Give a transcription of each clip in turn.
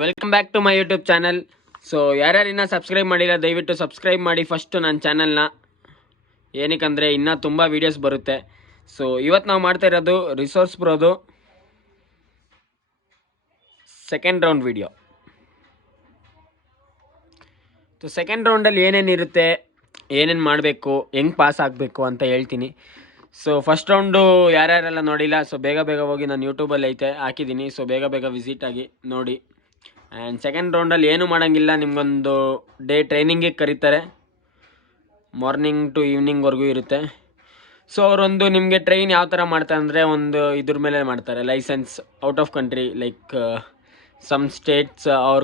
Welcome back to my YouTube channel. So ಯಾರ್ಯಾರಿನ್ನ subscribe ಮಾಡಿಲ್ಲ ದಯವಿಟ್ಟು ಸಬ್ಸ್ಕ್ರೈಬ್ ಮಾಡಿ ಫಸ್ಟು ನನ್ನ ಚಾನಲ್ನ. ಏನಕ್ಕಂದರೆ ಇನ್ನೂ ತುಂಬ ವೀಡಿಯೋಸ್ ಬರುತ್ತೆ. ಸೊ ಇವತ್ತು ನಾವು ಮಾಡ್ತಾ ಇರೋದು ರಿಸೋರ್ಸ್ ಪ್ರೋದು second round video. So second ರೌಂಡಲ್ಲಿ ಏನೇನಿರುತ್ತೆ, ಏನೇನು ಮಾಡಬೇಕು, ಹೆಂಗೆ ಪಾಸ್ ಆಗಬೇಕು ಅಂತ ಹೇಳ್ತೀನಿ. ಸೊ ಫಸ್ಟ್ ರೌಂಡು ಯಾರ್ಯಾರೆಲ್ಲ ನೋಡಿಲ್ಲ, ಸೊ ಬೇಗ ಹೋಗಿ ನಾನು ಯೂಟ್ಯೂಬಲ್ಲಿ ಐತೆ ಹಾಕಿದ್ದೀನಿ. ಸೊ ಬೇಗ ವಿಸಿಟ್ ಆಗಿ ನೋಡಿ. ಆ್ಯಂಡ್ ಸೆಕೆಂಡ್ ರೌಂಡಲ್ಲಿ ಏನೂ ಮಾಡೋಂಗಿಲ್ಲ, ನಿಮಗೊಂದು ಡೇ ಟ್ರೈನಿಂಗಿಗೆ ಕರೀತಾರೆ. ಮಾರ್ನಿಂಗ್ ಟು ಈವ್ನಿಂಗ್ವರೆಗೂ ಇರುತ್ತೆ. ಸೊ ಅವರೊಂದು ನಿಮಗೆ ಟ್ರೈನ್ ಯಾವ ಥರ ಮಾಡ್ತಾರೆ ಅಂದರೆ, ಒಂದು ಇದ್ರ ಮೇಲೆ ಮಾಡ್ತಾರೆ, license out of country, like some states ಅವ್ರ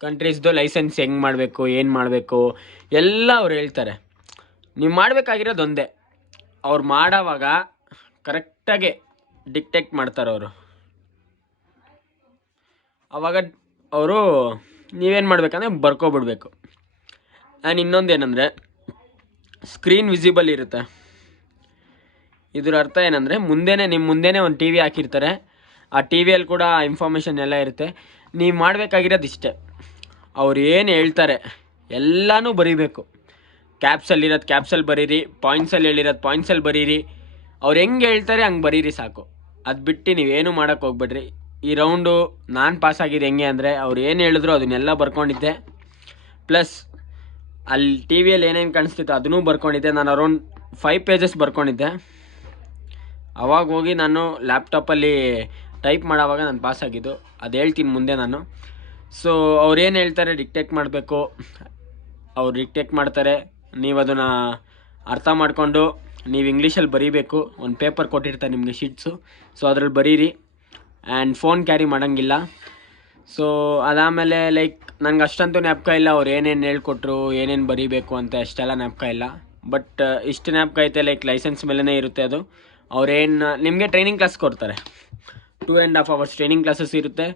ಕಂಟ್ರೀಸ್ದು ಲೈಸೆನ್ಸ್ ಹೆಂಗೆ ಮಾಡಬೇಕು, ಏನು ಮಾಡಬೇಕು ಎಲ್ಲ ಅವ್ರು ಹೇಳ್ತಾರೆ. ನೀವು ಮಾಡಬೇಕಾಗಿರೋದು ಒಂದೇ, ಅವ್ರು ಮಾಡೋವಾಗ ಕರೆಕ್ಟಾಗೆ ಡಿಕ್ಟೇಟ್ ಮಾಡ್ತಾರೆ ಅವರು. ಆವಾಗ ಅವರು ನೀವೇನು ಮಾಡಬೇಕಂದ್ರೆ ಬರ್ಕೊಬಿಡ್ಬೇಕು. ಆ್ಯಂಡ್ ಇನ್ನೊಂದು ಏನಂದರೆ, ಸ್ಕ್ರೀನ್ ವಿಸಿಬಲ್ ಇರುತ್ತೆ. ಇದ್ರ ಅರ್ಥ ಏನಂದರೆ, ನಿಮ್ಮ ಮುಂದೆನೇ ಒಂದು ಟಿ ವಿ ಹಾಕಿರ್ತಾರೆ. ಆ ಟಿ ವಿಯಲ್ಲಿ ಕೂಡ ಇನ್ಫಾರ್ಮೇಷನ್ ಎಲ್ಲ ಇರುತ್ತೆ. ನೀವು ಮಾಡಬೇಕಾಗಿರೋದು ಇಷ್ಟೇ, ಅವ್ರು ಏನು ಹೇಳ್ತಾರೆ ಎಲ್ಲನೂ ಬರೀಬೇಕು. ಕ್ಯಾಪ್ಸಲ್ಲಿರೋದು ಕ್ಯಾಪ್ಸಲ್ಲಿ ಬರೀರಿ, ಪಾಯಿಂಟ್ಸಲ್ಲಿ ಹೇಳಿರೋದು ಪಾಯಿಂಟ್ಸಲ್ಲಿ ಬರೀರಿ. ಅವ್ರು ಹೆಂಗೆ ಹೇಳ್ತಾರೆ ಹಂಗೆ ಬರೀರಿ ಸಾಕು. ಅದು ಬಿಟ್ಟು ನೀವೇನು ಮಾಡೋಕ್ಕೆ ಹೋಗ್ಬೇಡ್ರಿ. ಈ ರೌಂಡು ನಾನು ಪಾಸಾಗಿದೆ ಹೆಂಗೆ ಅಂದರೆ, ಅವ್ರು ಏನು ಹೇಳಿದ್ರು ಅದನ್ನೆಲ್ಲ ಬರ್ಕೊಂಡಿದ್ದೆ. ಪ್ಲಸ್ ಅಲ್ಲಿ ಟಿ ವಿಯಲ್ಲಿ ಏನೇನು ಕಾಣಿಸ್ತಿತ್ತು ಅದನ್ನೂ ಬರ್ಕೊಂಡಿದ್ದೆ. ನಾನು ಅರೌಂಡ್ 5 ಪೇಜಸ್ ಬರ್ಕೊಂಡಿದ್ದೆ. ಅವಾಗ ಹೋಗಿ ನಾನು ಲ್ಯಾಪ್ಟಾಪಲ್ಲಿ ಟೈಪ್ ಮಾಡೋವಾಗ ನಾನು ಪಾಸಾಗಿದ್ದು. ಅದು ಹೇಳ್ತೀನಿ ಮುಂದೆ ನಾನು. ಸೊ ಅವ್ರು ಏನು ಹೇಳ್ತಾರೆ ಡಿಕ್ಟೇಟ್ ಮಾಡಬೇಕು. ಅವ್ರು ಡಿಕ್ಟೇಟ್ ಮಾಡ್ತಾರೆ, ನೀವು ಅದನ್ನು ಅರ್ಥ ಮಾಡಿಕೊಂಡು ನೀವು ಇಂಗ್ಲೀಷಲ್ಲಿ ಬರೀಬೇಕು. ಒಂದು ಪೇಪರ್ ಕೊಟ್ಟಿರ್ತಾರೆ ನಿಮಗೆ, ಶೀಟ್ಸು. ಸೊ ಅದ್ರಲ್ಲಿ ಬರೀರಿ. ಆ್ಯಂಡ್ ಫೋನ್ ಕ್ಯಾರಿ ಮಾಡೋಂಗಿಲ್ಲ. ಸೊ ಅದಾದಮೇಲೆ ಲೈಕ್ ನಂಗೆ ಅಷ್ಟಂತೂ ಜ್ಞಾಪಕ ಇಲ್ಲ ಅವ್ರು ಏನೇನು ಹೇಳ್ಕೊಟ್ರು, ಏನೇನು ಬರೀಬೇಕು ಅಂತ ಅಷ್ಟೆಲ್ಲ ಜ್ಞಾಪಕ ಇಲ್ಲ. ಬಟ್ ಇಷ್ಟು ಜ್ಞಾಪಕ ಐತೆ, ಲೈಕ್ ಲೈಸೆನ್ಸ್ ಮೇಲೇ ಇರುತ್ತೆ ಅದು. ಅವ್ರೇನು ನಿಮಗೆ ಟ್ರೈನಿಂಗ್ ಕ್ಲಾಸ್ ಕೊಡ್ತಾರೆ, 2.5 hours ಟ್ರೈನಿಂಗ್ ಕ್ಲಾಸಸ್ ಇರುತ್ತೆ.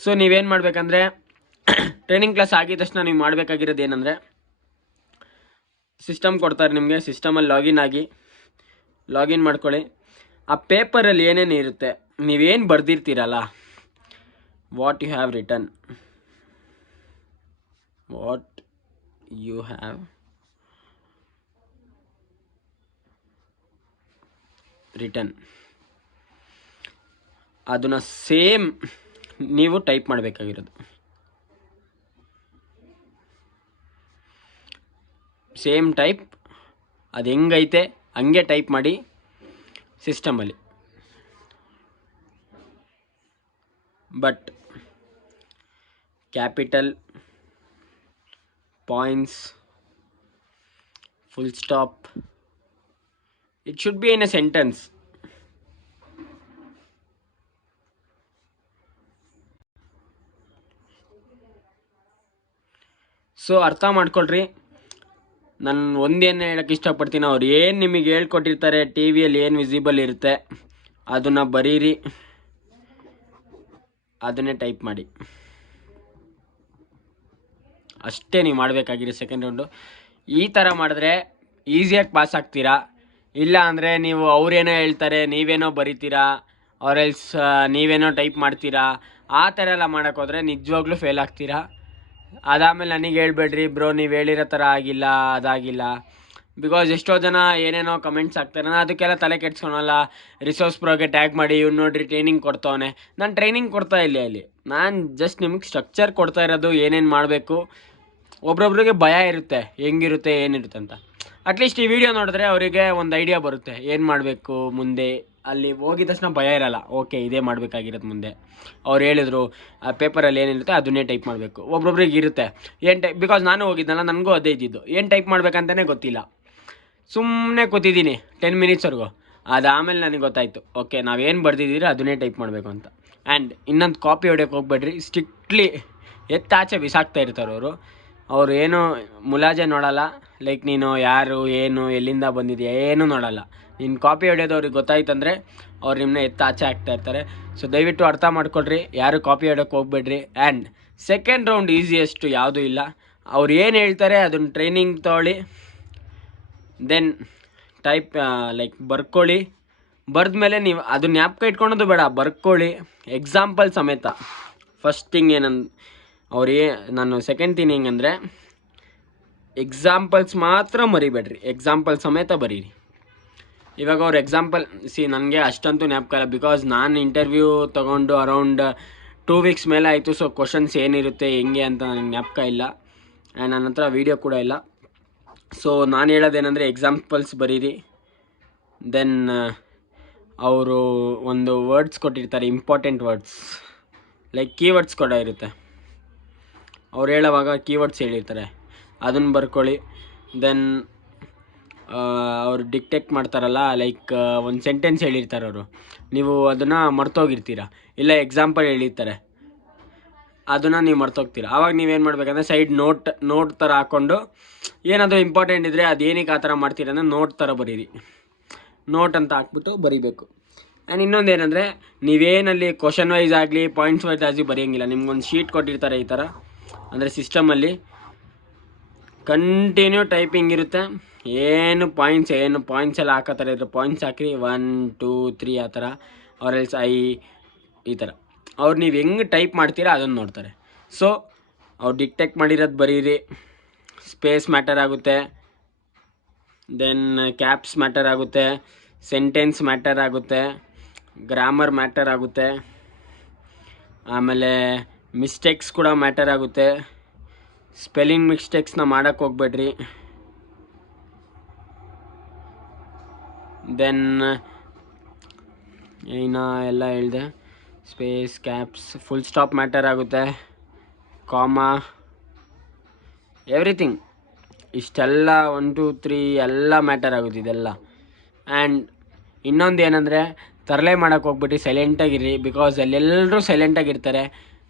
ಸೊ ನೀವೇನು ಮಾಡಬೇಕಂದ್ರೆ, ಟ್ರೈನಿಂಗ್ ಕ್ಲಾಸ್ ಆಗಿದ ತಕ್ಷಣ ನೀವು ಮಾಡಬೇಕಾಗಿರೋದು ಏನಂದರೆ, ಸಿಸ್ಟಮ್ ಕೊಡ್ತಾರೆ ನಿಮಗೆ. ಸಿಸ್ಟಮಲ್ಲಿ ಲಾಗಿನ್ ಮಾಡ್ಕೊಳ್ಳಿ. ಆ ಪೇಪರಲ್ಲಿ ಏನೇನು ಇರುತ್ತೆ, ನೀವೇನು ಬರೆದಿರ್ತೀರಲ್ಲ, ವಾಟ್ ಯು ಹ್ಯಾವ್ ರಿಟನ್ ಅದನ್ನು ಸೇಮ್ ನೀವು ಟೈಪ್ ಮಾಡಬೇಕಾಗಿರೋದು. ಸೇಮ್ ಟೈಪ್, ಅದು ಹೆಂಗೈತೆ ಹಂಗೆ ಟೈಪ್ ಮಾಡಿ ಸಿಸ್ಟಮಲ್ಲಿ. But capital, points, full stop, it should be in a sentence. So ಅರ್ಥ ಮಾಡ್ಕೊಳ್ರಿ. ನಾನು ಒಂದೇನು ಹೇಳೋಕ್ಕೆ ಇಷ್ಟಪಡ್ತೀನಿ, ಅವ್ರು ಏನು ನಿಮಗೆ ಹೇಳ್ಕೊಟ್ಟಿರ್ತಾರೆ, ಟಿ ವಿಯಲ್ಲಿ ಏನು ವಿಸಿಬಲ್ ಇರುತ್ತೆ ಅದನ್ನು ಬರೀರಿ, ಅದನ್ನೇ ಟೈಪ್ ಮಾಡಿ. ಅಷ್ಟೇ ನೀವು ಮಾಡಬೇಕಾಗಿರೋ ಸೆಕೆಂಡ್ ರೌಂಡು. ಈ ಥರ ಮಾಡಿದ್ರೆ ಈಸಿಯಾಗಿ ಪಾಸ್ ಆಗ್ತೀರಾ. ಇಲ್ಲ ಅಂದರೆ ನೀವು ಅವರೇನೋ ಹೇಳ್ತಾರೆ ನೀವೇನೋ ಬರಿತೀರಾ, ಆರೆಲ್ಸ್ ನೀವೇನೋ ಟೈಪ್ ಮಾಡ್ತೀರಾ, ಆ ಥರ ಎಲ್ಲ ಮಾಡೋಕ್ಕೋದ್ರೆ ನಿಜವಾಗ್ಲೂ ಫೇಲ್ ಆಗ್ತೀರಾ. ಅದಾದಮೇಲೆ ನನಗೆ ಹೇಳ್ಬೇಡ್ರಿ ಬ್ರೋ ನೀವು ಹೇಳಿರೋ ಥರ ಆಗಿಲ್ಲ, ಅದಾಗಿಲ್ಲ. ಬಿಕಾಸ್ ಎಷ್ಟೋ ಜನ ಏನೇನೋ ಕಮೆಂಟ್ಸ್ ಹಾಕ್ತಾರೆ. ನಾನು ಅದಕ್ಕೆಲ್ಲ ತಲೆ ಕೆಡ್ಸ್ಕೊಳಲ್ಲ. ರಿಸೋರ್ಸ್ ಪ್ರೋಗೆ ಟ್ಯಾಗ್ ಮಾಡಿ, ಇವ್ನು ನೋಡ್ರಿ ಟ್ರೈನಿಂಗ್ ಕೊಡ್ತವನೆ. ನಾನು ಟ್ರೈನಿಂಗ್ ಕೊಡ್ತಾ ಇಲ್ಲ ಇಲ್ಲಿ, ನಾನು ಜಸ್ಟ್ ನಿಮಗೆ ಸ್ಟ್ರಕ್ಚರ್ ಕೊಡ್ತಾ ಇರೋದು, ಏನೇನು ಮಾಡಬೇಕು. ಒಬ್ರೊಬ್ರಿಗೆ ಭಯ ಇರುತ್ತೆ, ಹೆಂಗಿರುತ್ತೆ ಏನಿರುತ್ತೆ ಅಂತ. ಅಟ್ಲೀಸ್ಟ್ ಈ ವಿಡಿಯೋ ನೋಡಿದ್ರೆ ಅವರಿಗೆ ಒಂದು ಐಡಿಯಾ ಬರುತ್ತೆ ಏನು ಮಾಡಬೇಕು ಮುಂದೆ. ಅಲ್ಲಿ ಹೋಗಿದ ತಕ್ಷಣ ಭಯ ಇರಲ್ಲ, ಓಕೆ ಇದೇ ಮಾಡಬೇಕಾಗಿರೋದು ಮುಂದೆ. ಅವ್ರು ಹೇಳಿದ್ರು ಆ ಪೇಪರಲ್ಲಿ ಏನಿರುತ್ತೆ ಅದನ್ನೇ ಟೈಪ್ ಮಾಡಬೇಕು. ಒಬ್ರೊಬ್ರಿಗೆ ಇರುತ್ತೆ ಏನು ಟೈಪ್, ಬಿಕಾಸ್ ನಾನು ಹೋಗಿದ್ದನಲ್ಲ, ನನಗೂ ಅದೇ ಇದ್ದಿದ್ದು. ಏನು ಟೈಪ್ ಮಾಡ್ಬೇಕಂತಲೇ ಗೊತ್ತಿಲ್ಲ, ಸುಮ್ಮನೆ ಕೂತಿದ್ದೀನಿ 10 minutesವರೆಗೂ. ಅದಾದಮೇಲೆ ನನಗೆ ಗೊತ್ತಾಯಿತು, ಓಕೆ ನಾವೇನು ಬರ್ದಿದ್ದೀರಿ ಅದನ್ನೇ ಟೈಪ್ ಮಾಡಬೇಕು ಅಂತ. ಆ್ಯಂಡ್ ಇನ್ನೊಂದು ಕಾಪಿ ಹೊಡೆಯೋಕೆ ಹೋಗ್ಬೇಡ್ರಿ, ಸ್ಟ್ರಿಕ್ಟ್ಲಿ ಎತ್ತಾಚೆ ಬಿಸಾಕ್ತಾ ಇರ್ತಾರೆ ಅವರು. ಅವರು ಏನು ಮುಲಾಜೆ ನೋಡಲ್ಲ, ಲೈಕ್ ನೀನು ಯಾರು, ಏನು, ಎಲ್ಲಿಂದ ಬಂದಿದೆಯಾ ಏನೂ ನೋಡಲ್ಲ. ನೀನು ಕಾಪಿ ಹೊಡೆಯೋದು ಅವ್ರಿಗೆ ಗೊತ್ತಾಯ್ತಂದರೆ ಅವ್ರು ನಿಮ್ಮನ್ನ ಎತ್ತಾಚೆ ಆಗ್ತಾ ಇರ್ತಾರೆ. ಸೊ ದಯವಿಟ್ಟು ಅರ್ಥ ಮಾಡ್ಕೊಳ್ರಿ, ಯಾರು ಕಾಪಿ ಹೊಡೆಯೋಕೆ ಹೋಗ್ಬೇಡ್ರಿ. ಆ್ಯಂಡ್ ಸೆಕೆಂಡ್ ರೌಂಡ್ ಈಸಿಯೆಸ್ಟು ಯಾವುದೂ ಇಲ್ಲ. ಅವ್ರು ಏನು ಹೇಳ್ತಾರೆ ಅದನ್ನು ಟ್ರೈನಿಂಗ್ ತೊಗೊಳ್ಳಿ, ದೆನ್ ಟೈಪ್ ಲೈಕ್ ಬರ್ಕೊಳ್ಳಿ, ಬರೆದ ಮೇಲೆ ನೀವು ಅದು ಜ್ಞಾಪಕ ಇಟ್ಕೊಳೋದು ಬೇಡ, ಬರ್ಕೊಳ್ಳಿ ಎಕ್ಸಾಂಪಲ್ ಸಮೇತ. ಫಸ್ಟ್ ಥಿಂಗ್ ನಾನು ಸೆಕೆಂಡ್ ಥಿಂಗ್ ಹೆಂಗಂದರೆ ಎಕ್ಸಾಂಪಲ್ಸ್ ಮಾತ್ರ ಮರಿಬೇಡ್ರಿ, ಎಕ್ಸಾಂಪಲ್ ಸಮೇತ ಬರೀರಿ. ಇವಾಗ ಅವ್ರ ಎಕ್ಸಾಂಪಲ್ ನನಗೆ ಅಷ್ಟಂತೂ ಜ್ಞಾಪಕ ಇಲ್ಲ, ಬಿಕಾಸ್ ನಾನು ಇಂಟರ್ವ್ಯೂ ತೊಗೊಂಡು ಅರೌಂಡ್ 2 ವೀಕ್ಸ್ ಮೇಲೆ ಆಯಿತು. ಸೊ ಕ್ವಶನ್ಸ್ ಏನಿರುತ್ತೆ ಹೆಂಗೆ ಅಂತ ನನಗೆ ಜ್ಞಾಪಕ ಇಲ್ಲ, ಆ್ಯಂಡ್ ನನ್ನ ಹತ್ರ ವೀಡಿಯೋ ಕೂಡ ಇಲ್ಲ. ಸೊ ನಾನು ಹೇಳೋದೇನೆಂದರೆ ಎಕ್ಸಾಂಪಲ್ಸ್ ಬರೀರಿ. ದೆನ್ ಅವರು ಒಂದು ವರ್ಡ್ಸ್ ಕೊಟ್ಟಿರ್ತಾರೆ, ಇಂಪಾರ್ಟೆಂಟ್ ವರ್ಡ್ಸ್ ಲೈಕ್ ಕೀವರ್ಡ್ಸ್ ಕೂಡ ಇರುತ್ತೆ. ಅವ್ರು ಹೇಳೋವಾಗ ಕೀವರ್ಡ್ಸ್ ಹೇಳಿರ್ತಾರೆ, ಅದನ್ನು ಬರ್ಕೊಳ್ಳಿ. ದೆನ್ ಅವ್ರು ಡಿಕ್ಟೇಟ್ ಮಾಡ್ತಾರಲ್ಲ, ಲೈಕ್ ಒಂದು ಸೆಂಟೆನ್ಸ್ ಹೇಳಿರ್ತಾರೆ ಅವರು, ನೀವು ಅದನ್ನು ಮರ್ತೋಗಿರ್ತೀರ, ಇಲ್ಲ ಎಕ್ಸಾಂಪಲ್ ಹೇಳಿರ್ತಾರೆ ಅದನ್ನು ನೀವು ಮರ್ತೋಗ್ತೀರ. ಆವಾಗ ನೀವೇನು ಮಾಡಬೇಕಂದ್ರೆ ಸೈಡ್ ನೋಟ್ ಥರ ಹಾಕ್ಕೊಂಡು ಏನಾದರೂ ಇಂಪಾರ್ಟೆಂಟ್ ಇದ್ದರೆ ಅದು ಏನಕ್ಕೆ ಆ ಥರ ಮಾಡ್ತೀರ ಅಂದರೆ ನೋಟ್ ಥರ ಬರೀರಿ, ನೋಟ್ ಅಂತ ಹಾಕ್ಬಿಟ್ಟು ಬರೀಬೇಕು. ಆ್ಯಂಡ್ ಇನ್ನೊಂದು ಏನಂದರೆ ನೀವೇನಲ್ಲಿ ಕ್ವಶನ್ ವೈಸ್ ಆಗಲಿ ಪಾಯಿಂಟ್ಸ್ ವೈಸ್ ಆಗಲಿ ಬರೆಯೋಂಗಿಲ್ಲ. ನಿಮ್ಗೊಂದು ಶೀಟ್ ಕೊಟ್ಟಿರ್ತಾರೆ ಈ ಥರ, ಅಂದರೆ ಸಿಸ್ಟಮಲ್ಲಿ ಕಂಟಿನ್ಯೂ ಟೈಪಿಂಗ್ ಇರುತ್ತೆ. ಏನು ಪಾಯಿಂಟ್ಸ್ ಎಲ್ಲ ಹಾಕೋ ಥರ ಇದ್ರೆ ಪಾಯಿಂಟ್ಸ್ ಹಾಕಿರಿ, 1 2 3 ಆ ಥರ, ಆರ್ ಎಲ್ಸ್ ಈ ಥರ. ಅವ್ರು ನೀವು ಹೆಂಗೆ ಟೈಪ್ ಮಾಡ್ತೀರಾ ಅದನ್ನು ನೋಡ್ತಾರೆ. ಸೊ ಅವ್ರು ಡಿಕ್ಟೇಟ್ ಮಾಡಿರೋದು ಬರೀರಿ. ಸ್ಪೇಸ್ ಮ್ಯಾಟರ್ ಆಗುತ್ತೆ, ದೆನ್ ಕ್ಯಾಪ್ಸ್ ಮ್ಯಾಟರ್ ಆಗುತ್ತೆ, ಸೆಂಟೆನ್ಸ್ ಮ್ಯಾಟರ್ ಆಗುತ್ತೆ, ಗ್ರಾಮರ್ ಮ್ಯಾಟರ್ ಆಗುತ್ತೆ, ಆಮೇಲೆ ಮಿಸ್ಟೇಕ್ಸ್ ಕೂಡ ಮ್ಯಾಟರ್ ಆಗುತ್ತೆ. ಸ್ಪೆಲ್ಲಿಂಗ್ ಮಿಸ್ಟೇಕ್ಸ್ನ ಮಾಡೋಕ್ಕೆ ಹೋಗ್ಬೇಡ್ರಿ. ದೆನ್ ಎಲ್ಲ ಹೇಳಿದೆ, space, caps, full stop matter ಆಗುತ್ತೆ, ಕಾಮಾ, ಎವ್ರಿಥಿಂಗ್ ಇಷ್ಟೆಲ್ಲ 1 2 3 ಎಲ್ಲ ಮ್ಯಾಟರ್ ಆಗುತ್ತೆ ಇದೆಲ್ಲ. ಆ್ಯಂಡ್ ಇನ್ನೊಂದು ಏನಂದರೆ ತರಲೆ ಮಾಡೋಕ್ಕೆ ಹೋಗ್ಬಿಟ್ಟು ಸೈಲೆಂಟಾಗಿರಿ, ಬಿಕಾಸ್ ಅಲ್ಲೆಲ್ಲರೂ ಸೈಲೆಂಟಾಗಿರ್ತಾರೆ.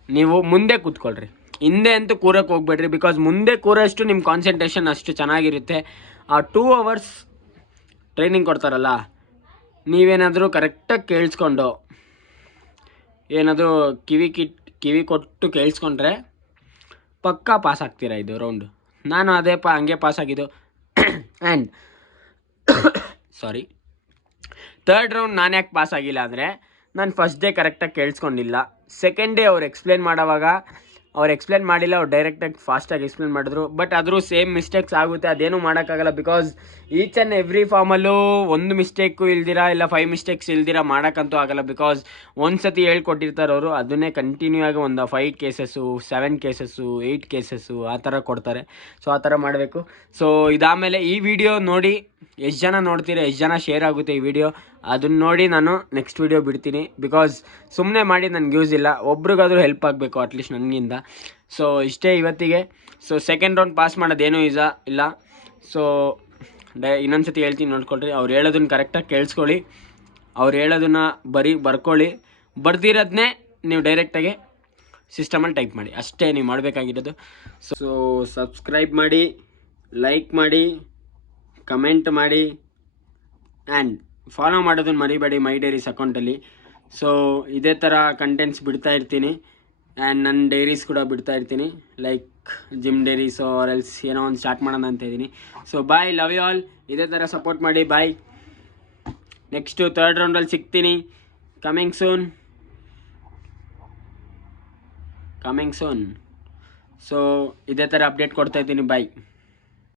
ನೀವು ಮುಂದೆ ಕೂತ್ಕೊಳ್ರಿ, ಹಿಂದೆ ಅಂತೂ ಕೂರಕ್ಕೆ ಹೋಗ್ಬೇಡ್ರಿ, ಬಿಕಾಸ್ ಮುಂದೆ ಕೂರೋಷ್ಟು ನಿಮ್ಮ ಕಾನ್ಸಂಟ್ರೇಷನ್ ಅಷ್ಟು ಚೆನ್ನಾಗಿರುತ್ತೆ. ಆ 2 ಅವರ್ಸ್ ಟ್ರೈನಿಂಗ್ ಕೊಡ್ತಾರಲ್ಲ, ನೀವೇನಾದರೂ ಕರೆಕ್ಟಾಗಿ ಕೇಳಿಸ್ಕೊಂಡು ಏನಾದರೂ ಕಿವಿ ಕೊಟ್ಟು ಕೇಳಿಸ್ಕೊಂಡ್ರೆ ಪಕ್ಕಾ ಪಾಸ್ ಆಗ್ತೀರಾ ಇದು ರೌಂಡು. ನಾನು ಹಂಗೆ ಪಾಸ್ ಆಗಿದ್ದು. ಆ್ಯಂಡ್ ಥರ್ಡ್ ರೌಂಡ್ ನಾನು ಯಾಕೆ ಪಾಸ್ ಆಗಿಲ್ಲ ಅಂದರೆ ನಾನು ಫಸ್ಟ್ ಡೇ ಕರೆಕ್ಟಾಗಿ ಕೇಳಿಸ್ಕೊಂಡಿಲ್ಲ. ಸೆಕೆಂಡ್ ಡೇ ಅವ್ರು ಎಕ್ಸ್ಪ್ಲೇನ್ ಮಾಡೋವಾಗ ಅವ್ರು ಎಕ್ಸ್ಪ್ಲೇನ್ ಮಾಡಿಲ್ಲ, ಅವ್ರು ಡೈರೆಕ್ಟಾಗಿ ಫಾಸ್ಟಾಗಿ ಎಕ್ಸ್ಪ್ಲೇನ್ ಮಾಡಿದ್ರು. ಬಟ್ ಆದರೂ ಸೇಮ್ ಮಿಸ್ಟೇಕ್ಸ್ ಆಗುತ್ತೆ, ಅದೇನೂ ಮಾಡೋಕ್ಕಾಗಲ್ಲ. ಬಿಕಾಸ್ ಈಚ್ ಆ್ಯಂಡ್ ಎವ್ರಿ ಫಾರ್ಮಲ್ಲೂ 1 ಮಿಸ್ಟೇಕು ಇಲ್ದಿರ ಇಲ್ಲ 5 ಮಿಸ್ಟೇಕ್ಸ್ ಇಲ್ದಿರ ಮಾಡೋಕ್ಕಂತೂ ಆಗಲ್ಲ. ಬಿಕಾಸ್ ಒಂದು ಸತಿ ಹೇಳ್ಕೊಟ್ಟಿರ್ತಾರೆ ಅವರು, ಅದನ್ನೇ ಕಂಟಿನ್ಯೂ ಆಗಿ ಒಂದು 5 ಕೇಸಸ್ಸು 7 ಕೇಸಸ್ಸು 8 ಕೇಸಸ್ಸು ಆ ಥರ ಕೊಡ್ತಾರೆ. ಸೊ ಆ ಥರ ಮಾಡಬೇಕು. ಸೊ ಇದಾದಮೇಲೆ ಈ ವಿಡಿಯೋ ನೋಡಿ ಎಷ್ಟು ಜನ ನೋಡ್ತೀರಾ, ಎಷ್ಟು ಜನ ಶೇರ್ ಆಗುತ್ತೆ ಈ ವಿಡಿಯೋ, ಅದನ್ನು ನೋಡಿ ನಾನು ನೆಕ್ಸ್ಟ್ ವಿಡಿಯೋ ಬಿಡ್ತೀನಿ. ಬಿಕಾಸ್ ಸುಮ್ಮನೆ ಮಾಡಿ ನನಗೆ ಯೂಸ್ ಇಲ್ಲ, ಒಬ್ರಿಗಾದರೂ ಹೆಲ್ಪ್ ಆಗಬೇಕು ಅಟ್ಲೀಸ್ಟ್ ನನಗಿಂದ. ಸೊ ಇಷ್ಟೇ ಇವತ್ತಿಗೆ. ಸೊ ಸೆಕೆಂಡ್ ರೌಂಡ್ ಪಾಸ್ ಮಾಡೋದೇನೂ ಇಲ್ಲ. ಸೊ ಇನ್ನೊಂದು ಸತಿ ಹೇಳ್ತೀನಿ, ನೋಡ್ಕೊಳ್ರಿ. ಅವ್ರು ಹೇಳೋದನ್ನ ಕರೆಕ್ಟಾಗಿ ಕೇಳಿಸ್ಕೊಳ್ಳಿ, ಅವ್ರು ಹೇಳೋದನ್ನ ಬರ್ಕೊಳ್ಳಿ, ಬರ್ದಿರೋದನ್ನೇ ನೀವು ಡೈರೆಕ್ಟಾಗಿ ಸಿಸ್ಟಮಲ್ಲಿ ಟೈಪ್ ಮಾಡಿ, ಅಷ್ಟೇ ನೀವು ಮಾಡಬೇಕಾಗಿರೋದು. ಸೊ ಸಬ್ಸ್ಕ್ರೈಬ್ ಮಾಡಿ, ಲೈಕ್ ಮಾಡಿ, ಕಮೆಂಟ್ ಮಾಡಿ, ಆ್ಯಂಡ್ ಫಾಲೋ ಮಾಡೋದನ್ನು ಮರಿಬೇಡಿ ಮೈ ಡೈರೀಸ್ ಅಕೌಂಟಲ್ಲಿ. ಸೊ ಇದೇ ಥರ ಕಂಟೆಂಟ್ಸ್ ಬಿಡ್ತಾ ಇರ್ತೀನಿ, ಆ್ಯಂಡ್ ನನ್ನ ಡೈರೀಸ್ ಕೂಡ ಬಿಡ್ತಾ ಇರ್ತೀನಿ, like gym diaries or else ಏನೋ ಒಂದು ಸ್ಟಾರ್ಟ್ ಮಾಡೋಣ ಅಂತ ಇದ್ದೀನಿ. So bye, love you all. ಇದೇ ಥರ ಸಪೋರ್ಟ್ ಮಾಡಿ, ಬಾಯ್. ನೆಕ್ಸ್ಟು ಥರ್ಡ್ ರೌಂಡಲ್ಲಿ ಸಿಗ್ತೀನಿ, ಕಮಿಂಗ್ ಸೂನ್. ಸೊ ಇದೇ ಥರ ಅಪ್ಡೇಟ್ ಕೊಡ್ತಾ ಇದ್ದೀನಿ, ಬಾಯ್.